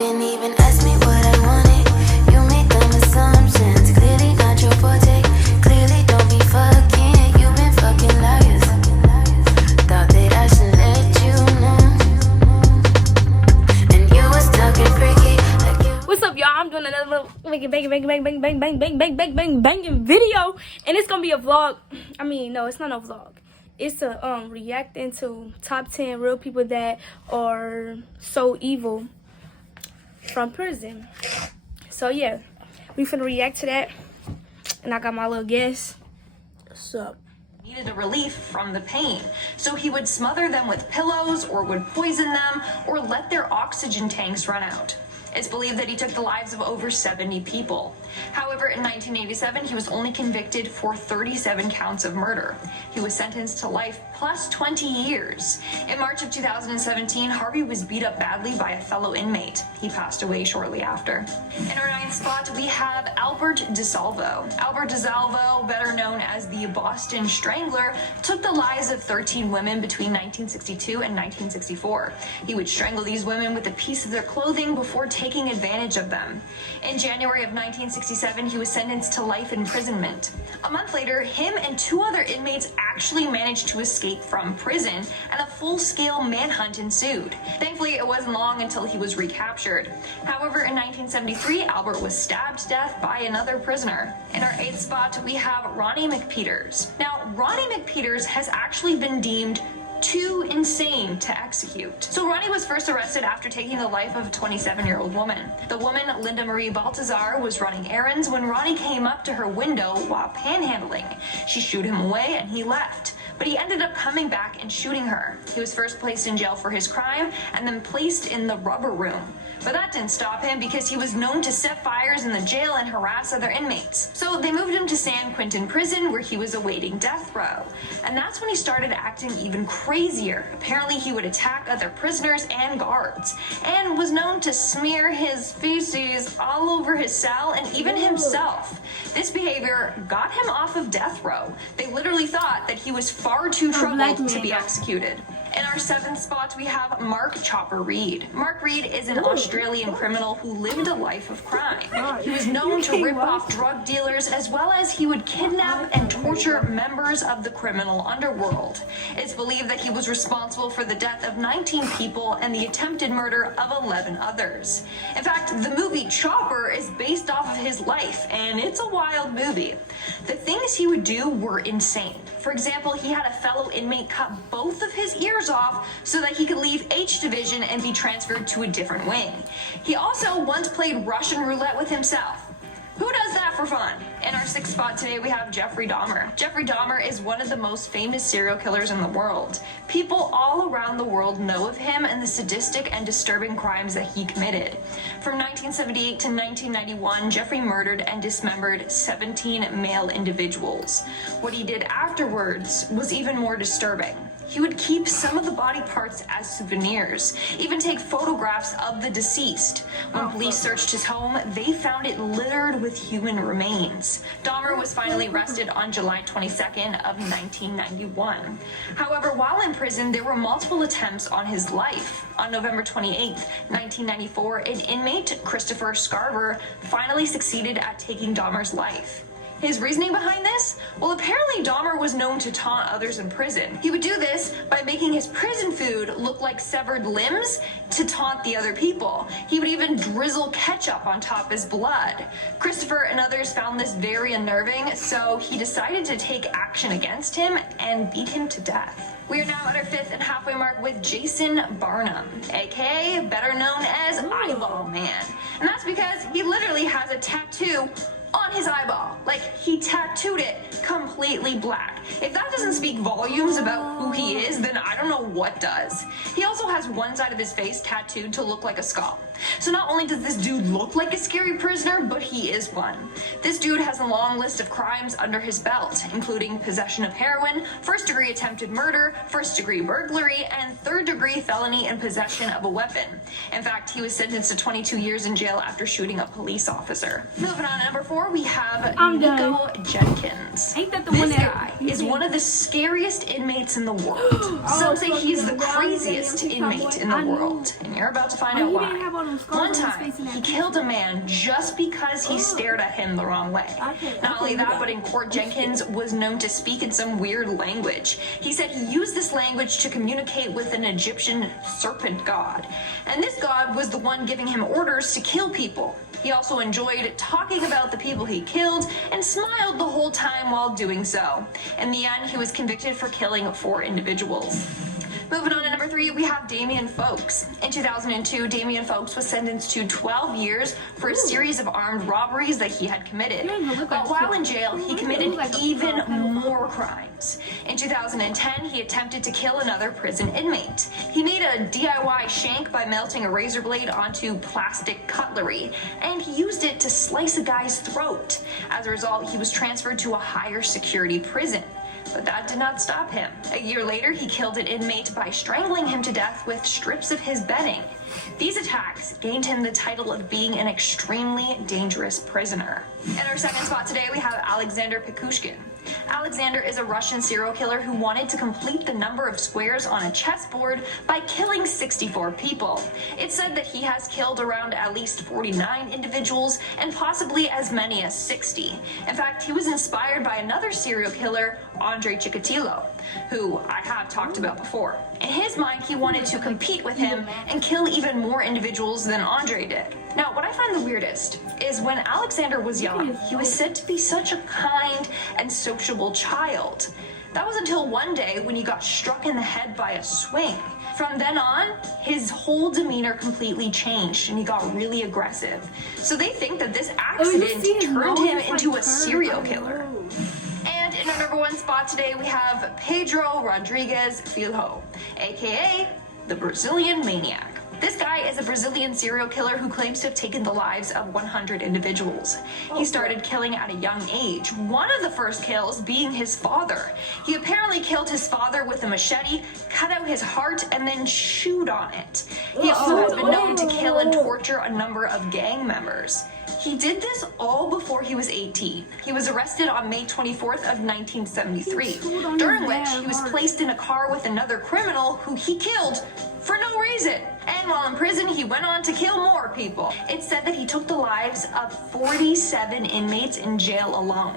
Didn't even ask me what I wanted. You made dumb assumptions. Clearly not your forte. Clearly don't be fucking. You've been fucking liars. Thought that I should let you know. And you was talking freaky like you. What's up, y'all? I'm doing another little banging video, and it's gonna be a vlog. I mean, no, it's not a vlog. It's a reacting to top 10 real people that are so evil from prison. So yeah, we finna react to that, and I got my little guess. What's up? Needed a relief from the pain, so he would smother them with pillows or would poison them or let their oxygen tanks run out. It's believed that he took the lives of over 70 people. However, in 1987, he was only convicted for 37 counts of murder. He was sentenced to life plus 20 years. In March of 2017, Harvey was beat up badly by a fellow inmate. He passed away shortly after. In our ninth spot, we have Albert DeSalvo. Albert DeSalvo, better known as the Boston Strangler, took the lives of 13 women between 1962 and 1964. He would strangle these women with a piece of their clothing before taking advantage of them. In January of 1967, he was sentenced to life imprisonment. A month later, him and two other inmates actually managed to escape from prison, and a full-scale manhunt ensued. Thankfully, it wasn't long until he was recaptured. However, in 1973, Albert was stabbed to death by another prisoner. In our eighth spot, we have Ronnie McPeters. Now, Ronnie McPeters has actually been deemed too insane to execute. So Ronnie was first arrested after taking the life of a 27-year-old woman. The woman, Linda Marie Baltazar, was running errands when Ronnie came up to her window while panhandling. She shooed him away and he left, but he ended up coming back and shooting her. He was first placed in jail for his crime and then placed in the rubber room. But that didn't stop him because he was known to set fires in the jail and harass other inmates. So they moved him to San Quentin prison where he was awaiting death row. And that's when he started acting even crazier. Apparently he would attack other prisoners and guards, and was known to smear his feces all over his cell and even himself. This behavior got him off of death row. They literally thought that he was far too troubled to be executed. In our seventh spot, we have Mark Chopper Reed. Mark Reed is an Australian criminal who lived a life of crime. He was known to rip off drug dealers, as well as he would kidnap and torture members of the criminal underworld. It's believed that he was responsible for the death of 19 people and the attempted murder of 11 others. In fact, the movie Chopper is based off of his life, and it's a wild movie. The things he would do were insane. For example, he had a fellow inmate cut both of his ears off so that he could leave H Division and be transferred to a different wing. He also once played Russian roulette with himself. Who does that for fun? In our sixth spot today, we have Jeffrey Dahmer. Jeffrey Dahmer is one of the most famous serial killers in the world. People all around the world know of him and the sadistic and disturbing crimes that he committed. From 1978 to 1991, Jeffrey murdered and dismembered 17 male individuals. What he did afterwards was even more disturbing. He would keep some of the body parts as souvenirs, even take photographs of the deceased. When police searched his home, they found it littered with human remains. Dahmer was finally arrested on July 22nd of 1991. However, while in prison, there were multiple attempts on his life. On November 28th, 1994, an inmate, Christopher Scarver, finally succeeded at taking Dahmer's life. His reasoning behind this? Well, apparently Dahmer was known to taunt others in prison. He would do this by making his prison food look like severed limbs to taunt the other people. He would even drizzle ketchup on top of his blood. Christopher and others found this very unnerving, so he decided to take action against him and beat him to death. We are now at our fifth and halfway mark with Jason Barnum, aka better known as Eyeball Man. And that's because he literally has a tattoo on his eyeball. Like, he tattooed it completely black. If that doesn't speak volumes about who he is, then I don't know what does. He also has one side of his face tattooed to look like a skull. So not only does this dude look like a scary prisoner, but he is one. This dude has a long list of crimes under his belt, including possession of heroin, first-degree attempted murder, first-degree burglary, and third-degree felony and possession of a weapon. In fact, he was sentenced to 22 years in jail after shooting a police officer. Moving on to number 4, 4, we have I'm Nico Jenkins. Ain't that the This one that guy is one of the scariest inmates in the world. Some say he's the craziest inmate in the world, and you're about to find out why. One time, he killed a man just because he stared at him the wrong way. Not only that, but in court, Jenkins was known to speak in some weird language. He said he used this language to communicate with an Egyptian serpent god, and this god was the one giving him orders to kill people. He also enjoyed talking about the people he killed and smiled the whole time while doing so. In the end, he was convicted for killing 4 individuals. Moving on to number 3, we have Damien Folks. In 2002, Damien Folks was sentenced to 12 years for a series of armed robberies that he had committed. But while in jail, he committed even more crimes. In 2010, he attempted to kill another prison inmate. He made a DIY shank by melting a razor blade onto plastic cutlery, and he used it to slice a guy's throat. As a result, he was transferred to a higher security prison. But that did not stop him. A year later, he killed an inmate by strangling him to death with strips of his bedding. These attacks gained him the title of being an extremely dangerous prisoner. In our second spot today, we have Alexander Pikushkin. Alexander is a Russian serial killer who wanted to complete the number of squares on a chessboard by killing 64 people. It's said that he has killed around at least 49 individuals and possibly as many as 60. In fact, he was inspired by another serial killer, Andrei Chikatilo, who I have talked about before. In his mind, he wanted to compete with him and kill even more individuals than Andrei did. Now, what I find the weirdest is when Alexander was young, he was said to be such a kind and sociable child. That was until one day when he got struck in the head by a swing. From then on, his whole demeanor completely changed and he got really aggressive. So they think that this accident turned him into a serial killer. And in our number 1 spot today, we have Pedro Rodrigues Filho, aka the Brazilian Maniac. This guy is a Brazilian serial killer who claims to have taken the lives of 100 individuals. He started killing at a young age, one of the first kills being his father. He apparently killed his father with a machete, cut out his heart, and then chewed on it. He also has been known to kill and torture a number of gang members. He did this all before he was 18. He was arrested on May 24th of 1973, during which he was placed in a car with another criminal who he killed for no reason. And while in prison, he went on to kill more people. It's said that he took the lives of 47 inmates in jail alone.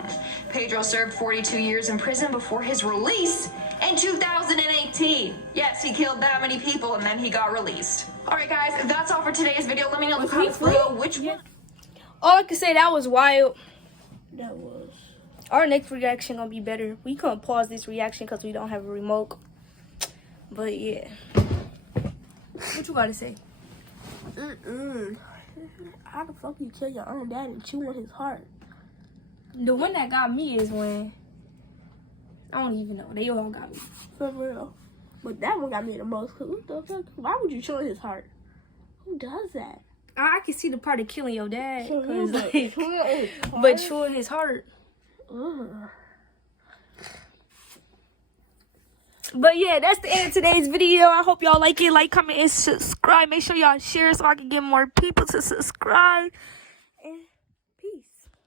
Pedro served 42 years in prison before his release in 2018. Yes, he killed that many people and then he got released. All right, guys, that's all for today's video. Let me know in the comments below which one. All I can say, that was wild. That was. Our next reaction gonna be better. We couldn't pause this reaction because we don't have a remote. But yeah. What you gotta say? How the fuck you kill your own dad and chew on his heart? The one that got me is when I don't even know. They all got me. For real. But that one got me the most. Cause what the fuck? Why would you chew on his heart? Who does that? I can see the part of killing your dad. For real, 'Cause, but like, chewing on his heart? but chewing his heart. Ugh. But yeah, that's the end of today's video. I hope y'all like it. Like, comment, and subscribe. Make sure y'all share so I can get more people to subscribe.